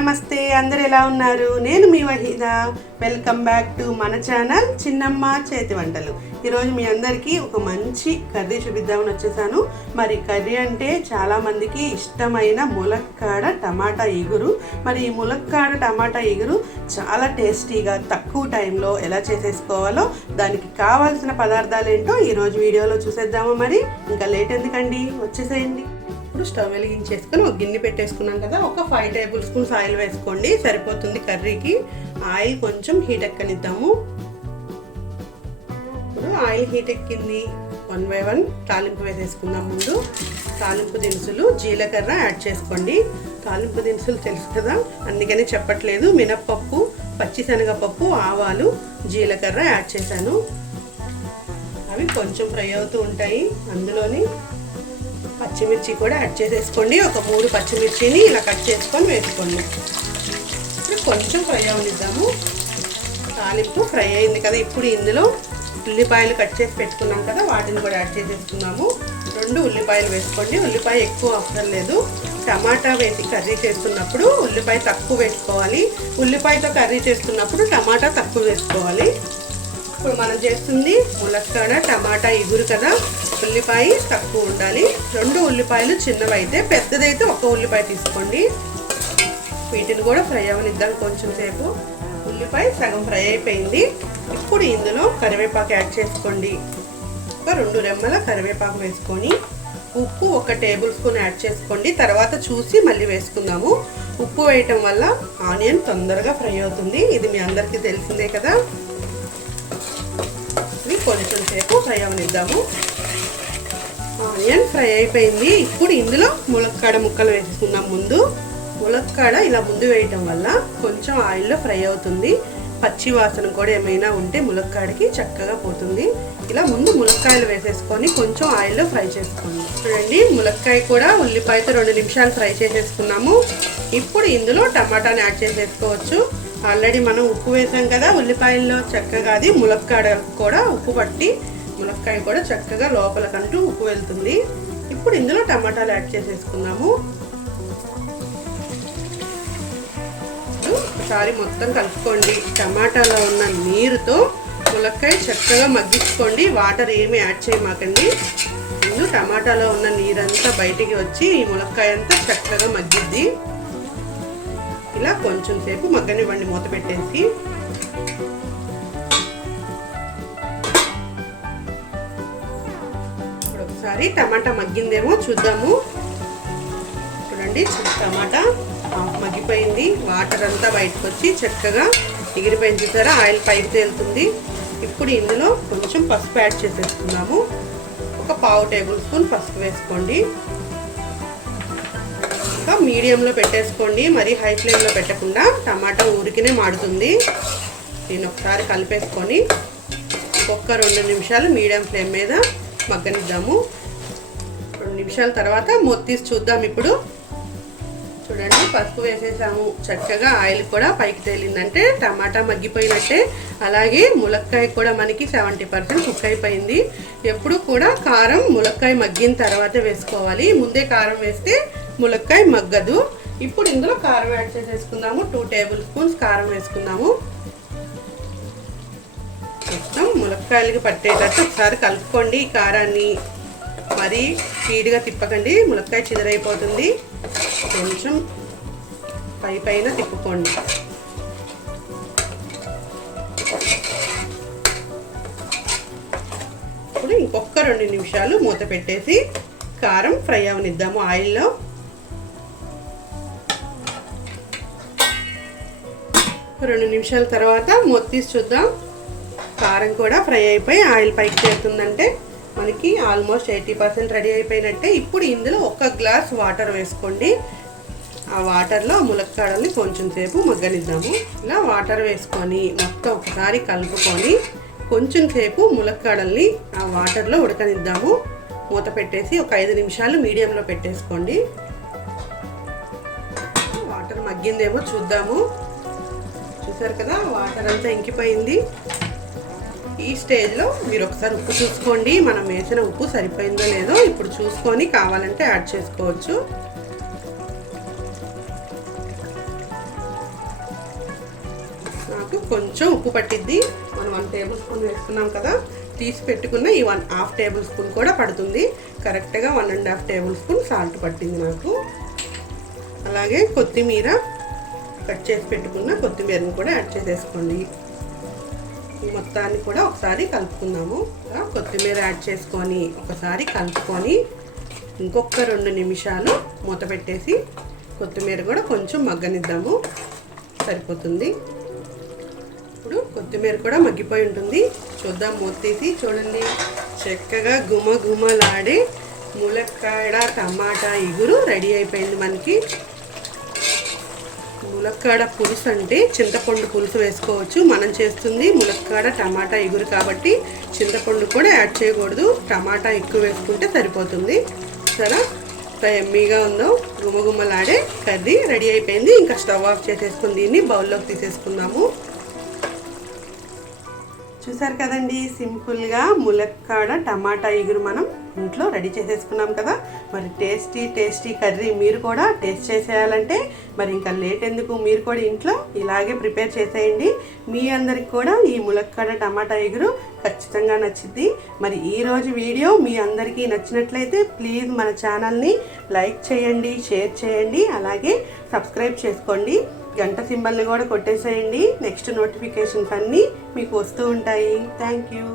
నమస్తే, అందరు ఎలా ఉన్నారు? నేను మీ వహీదా. వెల్కమ్ బ్యాక్ టు మన ఛానల్ చిన్నమ్మ చేతి వంటలు. ఈరోజు మీ అందరికీ ఒక మంచి కర్రీ చూపిద్దామని వచ్చేసాను. మరి కర్రీ అంటే చాలామందికి ఇష్టమైన ములక్కాడ టమాటా ఇగురు. మరి ఈ ములక్కాడ టమాటా ఇగురు చాలా టేస్టీగా తక్కువ టైంలో ఎలా చేసేసుకోవాలో, దానికి కావాల్సిన పదార్థాలు ఏంటో ఈరోజు వీడియోలో చూసేద్దామా? మరి ఇంకా లేట్ ఎందుకండి, వచ్చేసేయండి. ఇప్పుడు స్టవ్ వెలిగించేసుకొని ఒక గిన్నె పెట్టేసుకున్నాం కదా, ఒక 5 టేబుల్ స్పూన్స్ ఆయిల్ వేసుకోండి, సరిపోతుంది కర్రీకి. ఆయిల్ కొంచెం హీట్ ఎక్కనిద్దాము. ఇప్పుడు ఆయిల్ హీట్ ఎక్కింది, 1 by 1 తాలింపు వేసేసుకుందాం. ముందు తాలింపు దినుసులు, జీలకర్ర యాడ్ చేసుకోండి. తాలింపు దినుసులు తెలుసు కదా, అందుకని చెప్పట్లేదు. మినప్పప్పు, పచ్చిశనగపప్పు, ఆవాలు, జీలకర్ర యాడ్ చేశాను. అవి కొంచెం ఫ్రై అవుతూ ఉంటాయి. అందులోని పచ్చిమిర్చి కూడా యాడ్ చేసేసుకోండి. ఒక 3 పచ్చిమిర్చిని ఇలా కట్ చేసుకొని వేసుకోండి. ఇప్పుడు కొంచెం ఫ్రై అవనిద్దాము. తాలింపు ఫ్రై అయింది కదా, ఇప్పుడు ఇందులో ఉల్లిపాయలు కట్ చేసి పెట్టుకున్నాం కదా, వాటిని కూడా యాడ్ చేసేసుకున్నాము. 2 ఉల్లిపాయలు వేసుకోండి. ఉల్లిపాయ ఎక్కువ అవసరం లేదు. టమాటా వేసి కర్రీ చేస్తున్నప్పుడు ఉల్లిపాయ తక్కువ వేసుకోవాలి. ఉల్లిపాయతో కర్రీ చేస్తున్నప్పుడు టమాటా తక్కువ వేసుకోవాలి. ఇప్పుడు మనం చేస్తుంది ములక్కాడ టమాటా ఇగురు కదా, ఉల్లిపాయ తక్కువ ఉండాలి. 2 ఉల్లిపాయలు చిన్నవి అయితే, పెద్దదైతే 1 ఉల్లిపాయ తీసుకోండి. వీటిని కూడా ఫ్రై అవనిద్దాం కొంచెం సేపు. ఉల్లిపాయ సగం ఫ్రై అయిపోయింది. ఇప్పుడు ఇందులో కరివేపాకు యాడ్ చేసుకోండి. ఒక 2 రెమ్మల కరివేపాకు వేసుకొని, ఉప్పు 1 టేబుల్ స్పూన్ యాడ్ చేసుకోండి. తర్వాత చూసి మళ్ళీ వేసుకుందాము. ఉప్పు వేయటం వల్ల ఆనియన్ తొందరగా ఫ్రై అవుతుంది. ఇది మీ అందరికీ తెలిసిందే కదా. కొంచెం సేపు ఫ్రై అవనిద్దాము. ఆనియన్ ఫ్రై అయిపోయింది. ఇప్పుడు ఇందులో ములక్కాడ ముక్కలు వేసుకుందాం. ముందు ములక్కాడ ఇలా ముందు వేయటం వల్ల కొంచెం ఆయిల్లో ఫ్రై అవుతుంది. పచ్చి వాసన కూడా ఏమైనా ఉంటే ములక్కాడకి చక్కగా పోతుంది. ఇలా ముందు ములక్కాయలు వేసేసుకొని కొంచెం ఆయిల్లో ఫ్రై చేసుకోండి. చూడండి, ములక్కాయ కూడా ఉల్లిపాయతో 2 నిమిషాలు ఫ్రై చేసేసుకున్నాము. ఇప్పుడు ఇందులో టమాటాని యాడ్ చేసేసుకోవచ్చు. ఆల్రెడీ మనం ఉప్పు వేసాం కదా ఉల్లిపాయల్లో, చక్కగా అది ములక్కాడ కూడా ఉప్పు పట్టి ములక్కాయ కూడా చక్కగా లోపలకంటూ ఉప్పు వెళ్తుంది. ఇప్పుడు ఇందులో టమాటాలు యాడ్ చేసేసుకున్నాము. ఒకసారి మొత్తం కలుపుకోండి. టమాటాలో ఉన్న నీరుతో ములక్కాయ చక్కగా మగ్గించుకోండి. వాటర్ ఏమి యాడ్ చేయమాకండి. ముందు టమాటాలో ఉన్న నీరంతా బయటికి వచ్చి ఈ ములక్కాయ అంతా చక్కగా మగ్గిద్ది. ఇలా కొంచెం సేపు మగ్గనివ్వండి మూత పెట్టేసి. ఇప్పుడు ఒకసారి టమాటా మగ్గిందేమో చూద్దాము. చూడండి, టమాటా మగ్గిపోయింది. వాటర్ అంతా బయటకు వచ్చి చక్కగా ఎగిరిపోయింది. చూసారా, ఆయిల్ పైకి తేలుతుంది. ఇప్పుడు ఇందులో కొంచెం పసుపు యాడ్ చేసేసుకున్నాము. ఒక 1/2 టేబుల్ స్పూన్ పసుపు వేసుకోండి. ఇంకా మీడియంలో పెట్టేసుకోండి, మరి హై ఫ్లేమ్లో పెట్టకుండా, టమాటా ఊరికినే మాడుతుంది. దీన్ని ఒకసారి కలిపేసుకొని ఒక్క 2 నిమిషాలు మీడియం ఫ్లేమ్ మీద మగ్గనిద్దాము. 2 నిమిషాల తర్వాత మూత తీసి చూద్దాం. ఇప్పుడు చూడండి, పసుపు వేసేసాము. చక్కగా ఆయిల్ కూడా పైకి తేలిందంటే టమాటా మగ్గిపోయినట్టే. అలాగే ములక్కాయ కూడా మనకి 70% కుక్ అయిపోయింది. ఎప్పుడు కూడా కారం ములక్కాయ మగ్గిన తర్వాతే వేసుకోవాలి. ముందే కారం వేస్తే ములక్కాయ మగ్గదు. ఇప్పుడు ఇందులో కారం యాడ్ చేసేసుకుందాము. 2 టేబుల్ స్పూన్స్ కారం వేసుకుందాము. మొత్తం ములక్కాయలకి పట్టేటట్టు ఒకసారి కలుపుకోండి. ఈ కారాన్ని మరీ స్పీడ్గా తిప్పకండి, ములక్కాయ చిదరైపోతుంది. కొంచెం పైన తిప్పుకోండి. ఇప్పుడు ఇంకొక 2 నిమిషాలు మూత పెట్టేసి కారం ఫ్రై అవనిద్దాము ఆయిల్లో. 2 నిమిషాల తర్వాత మూత తీసి చూద్దాం. కారం కూడా ఫ్రై అయిపోయి ఆయిల్ పైకి చేరుతుందంటే మనకి ఆల్మోస్ట్ 80% రెడీ అయిపోయినట్టే. ఇప్పుడు ఇందులో 1 గ్లాస్ వాటర్ వేసుకోండి. ఆ వాటర్లో ములక్కాడల్ని కొంచెం సేపు మగ్గనిద్దాము. ఇలా వాటర్ వేసుకొని మొత్తం ఒకసారి కలుపుకొని కొంచెం సేపు ములక్కాడల్ని ఆ వాటర్లో ఉడకనిద్దాము. మూత పెట్టేసి ఒక 5 నిమిషాలు మీడియంలో పెట్టేసుకోండి. వాటర్ మగ్గిందేమో చూద్దాము. చూసారు కదా, వాటర్ అంతా ఇంకిపోయింది. ఈ స్టేజ్లో మీరు ఒకసారి ఉప్పు చూసుకోండి. మనం వేసిన ఉప్పు సరిపోయిందో లేదో ఇప్పుడు చూసుకొని కావాలంటే యాడ్ చేసుకోవచ్చు. కొంచెం ఉప్పు పట్టిద్ది. మనం 1 టేబుల్ స్పూన్ వేసుకున్నాం కదా, తీసి పెట్టుకున్న ఈ 1/2 టేబుల్ స్పూన్ కూడా పడుతుంది. కరెక్ట్గా 1.5 టేబుల్ స్పూన్ సాల్ట్ పట్టింది నాకు. అలాగే కొత్తిమీర, కట్ చేసి పెట్టుకున్న కొత్తిమీరను కూడా యాడ్ చేసేసుకోండి. ఈ మొత్తాన్ని కూడా ఒకసారి కలుపుకుందాము. కొత్తిమీర యాడ్ చేసుకొని ఒకసారి కలుపుకొని ఇంకొక 2 నిమిషాలు మూత పెట్టేసి కొత్తిమీర కూడా కొంచెం మగ్గనిద్దాము. సరిపోతుంది. ఇప్పుడు కొత్తిమీర కూడా మగ్గిపోయి ఉంటుంది. చూద్దాం, మూత తీసి చూడండి. చక్కగా గుమగుమలాడే ములక్కాడ టమాటా ఇగురు రెడీ అయిపోయింది మనకి. ములక్కాడ పులుసు అంటే చింతపండు పులుసు వేసుకోవచ్చు. మనం చేస్తుంది ములక్కాడ టమాటా ఇగురు కాబట్టి చింతపండు కూడా యాడ్ చేయకూడదు. టమాటా ఎక్కువ వేసుకుంటే సరిపోతుంది. సరే, ఎమ్మీగా ఉందో, గుమగుమలాడే కర్రీ రెడీ అయిపోయింది. ఇంకా స్టవ్ ఆఫ్ చేసేసుకుని దీన్ని బౌల్లోకి తీసేసుకుందాము. చూసారు కదండి, సింపుల్గా ములక్కాడ టమాటా ఇగురు మనం ఇంట్లో రెడీ చేసేసుకున్నాం కదా. మరి టేస్టీ కర్రీ మీరు కూడా టేస్ట్ చేసేయాలంటే మరి ఇంకా లేట్ ఎందుకు, మీరు కూడా ఇంట్లో ఇలాగే ప్రిపేర్ చేసేయండి. మీ అందరికి కూడా ఈ ములక్కాడ టమాటా ఇగురు ఖచ్చితంగా నచ్చింది. మరి ఈరోజు వీడియో మీ అందరికీ నచ్చినట్లయితే ప్లీజ్ మన ఛానల్ని లైక్ చేయండి, షేర్ చేయండి, అలాగే సబ్స్క్రైబ్ చేసుకోండి. గంట సింబల్ని కూడా కొట్టేసేయండి. నెక్స్ట్ నోటిఫికేషన్స్ అన్నీ మీకు వస్తూ ఉంటాయి. Thank you.